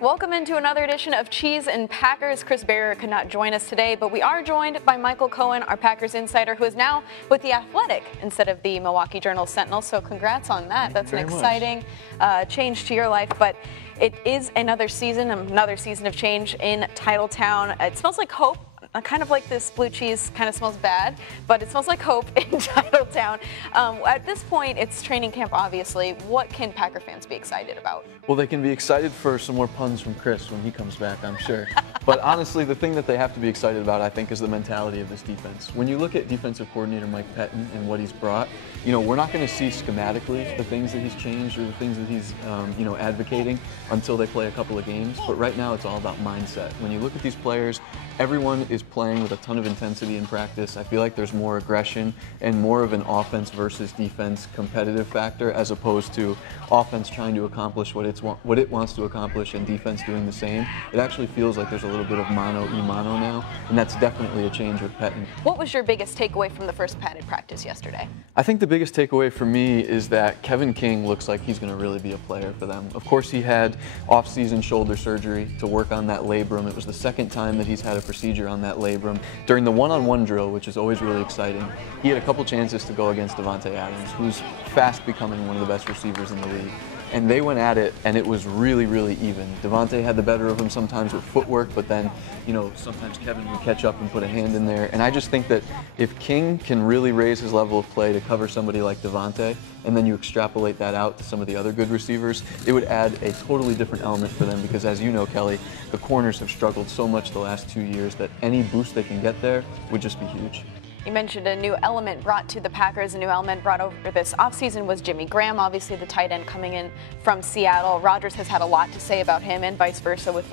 Welcome into another edition of Cheese and Packers. Chris Barrier could not join us today, but we are joined by Michael Cohen, our Packers insider, who is now with The Athletic instead of the Milwaukee Journal-Sentinel. So congrats on that. That's an exciting change to your life. But it is another season of change in Titletown. It smells like hope. Kind of like this blue cheese kind of smells bad, but it smells like hope in Titletown. At this point, it's training camp, obviously. What can Packer fans be excited about? Well, they can be excited for some more puns from Chris when he comes back, I'm sure. But honestly, the thing that they have to be excited about, I think, is the mentality of this defense. When you look at defensive coordinator Mike Pettin and what he's brought, you know, we're not going to see schematically the things that he's changed or the things that he's, advocating until they play a couple of games. But right now, it's all about mindset. When you look at these players, everyone is playing with a ton of intensity in practice. I feel like there's more aggression and more of an offense versus defense competitive factor as opposed to offense trying to accomplish what it wants to accomplish and defense doing the same. It actually feels like there's a little bit of mano-y-mano now, and that's definitely a change with Pettin. What was your biggest takeaway from the first padded practice yesterday? I think the biggest takeaway for me is that Kevin King looks like he's going to really be a player for them. Of course, he had off-season shoulder surgery to work on that labrum. It was the second time that he's had a procedure on that labrum. During the one-on-one drill, which is always really exciting, he had a couple chances to go against Davante Adams, who's fast becoming one of the best receivers in the league. And they went at it, and it was really, really even. Davante had the better of him sometimes with footwork, but then, sometimes Kevin would catch up and put a hand in there. And I just think that if King can really raise his level of play to cover somebody like Davante, and then you extrapolate that out to some of the other good receivers, it would add a totally different element for them because, as you know, Kelly, the corners have struggled so much the last 2 years that any boost they can get there would just be huge. You mentioned a new element brought to the Packers. A new element brought over this offseason was Jimmy Graham, obviously the tight end coming in from Seattle. Rodgers has had a lot to say about him and vice versa with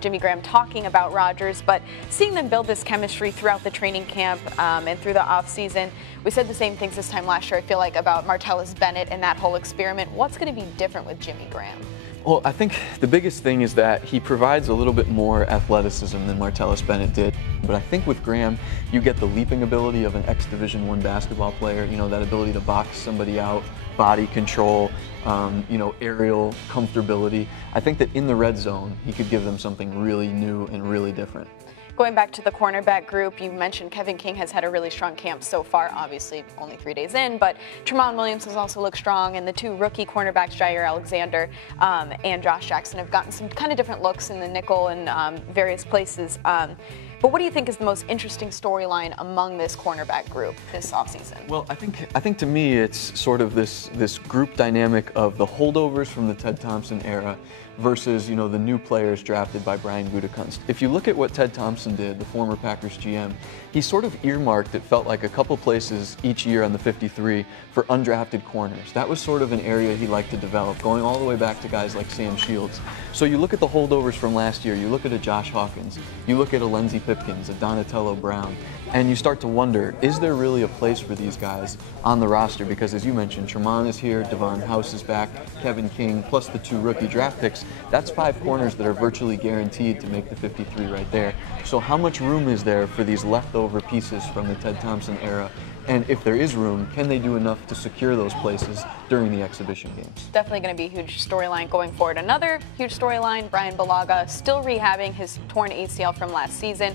Jimmy Graham talking about Rodgers. But seeing them build this chemistry throughout the training camp and through the offseason, we said the same things this time last year, I feel like, about Martellus Bennett and that whole experiment. What's going to be different with Jimmy Graham? Well, I think the biggest thing is that he provides a little bit more athleticism than Martellus Bennett did. But I think with Graham, you get the leaping ability of an ex-Division I basketball player, that ability to box somebody out, body control, aerial comfortability. I think that in the red zone, he could give them something really new and really different. Going back to the cornerback group, you mentioned Kevin King has had a really strong camp so far, obviously only 3 days in, but Tramon Williams has also looked strong, and the two rookie cornerbacks, Jair Alexander and Josh Jackson, have gotten some kind of different looks in the nickel and various places. But what do you think is the most interesting storyline among this cornerback group this offseason? Well, I think to me it's sort of this group dynamic of the holdovers from the Ted Thompson era versus, the new players drafted by Bryan Bulaga. If you look at what Ted Thompson did, the former Packers GM, he sort of earmarked, it felt like, a couple places each year on the 53 for undrafted corners. That was sort of an area he liked to develop, going all the way back to guys like Sam Shields. So you look at the holdovers from last year, you look at a Josh Hawkins, you look at a Lindsey Pipkins, a Donatello Brown, and you start to wonder, is there really a place for these guys on the roster? Because as you mentioned, Tramon is here, Devon House is back, Kevin King, plus the 2 rookie draft picks. That's 5 corners that are virtually guaranteed to make the 53 right there. So how much room is there for these leftover pieces from the Ted Thompson era? And if there is room, can they do enough to secure those places during the exhibition games? Definitely going to be a huge storyline going forward. Another huge storyline, Bryan Bulaga still rehabbing his torn ACL from last season.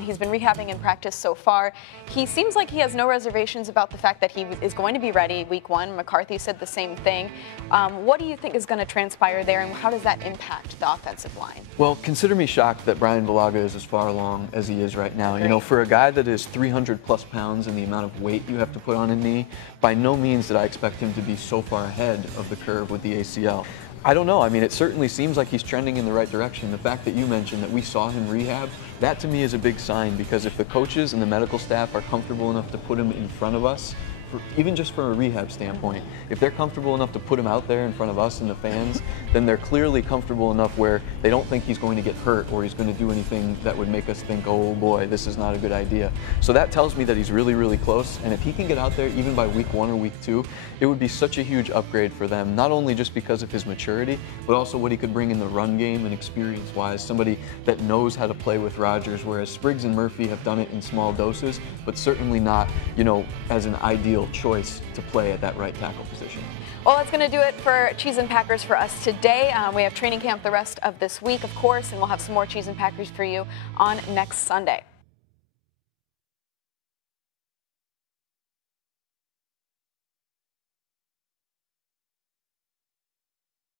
He's been rehabbing in practice so far. He seems like he has no reservations about the fact that he is going to be ready week 1. McCarthy said the same thing. What do you think is going to transpire there, and how does that impact the offensive line? Well, consider me shocked that Bryan Bulaga is as far along as he is right now. For a guy that is 300+ pounds and the amount of weight you have to put on a knee, by no means did I expect him to be so far ahead of the curve with the ACL. I don't know. I mean, it certainly seems like he's trending in the right direction. The fact that you mentioned that we saw him rehab, that to me is a big sign, because if the coaches and the medical staff are comfortable enough to put him in front of us, even just from a rehab standpoint, if they're comfortable enough to put him out there in front of us and the fans, then they're clearly comfortable enough where they don't think he's going to get hurt or he's going to do anything that would make us think, oh boy, this is not a good idea. So that tells me that he's really, really close, and if he can get out there even by week 1 or week 2, it would be such a huge upgrade for them, not only just because of his maturity, but also what he could bring in the run game and experience-wise, somebody that knows how to play with Rodgers, whereas Spriggs and Murphy have done it in small doses, but certainly not, as an ideal choice to play at that right tackle position. Well, that's going to do it for Cheese and Packers for us today. We have training camp the rest of this week, of course, and we'll have some more Cheese and Packers for you on next Sunday.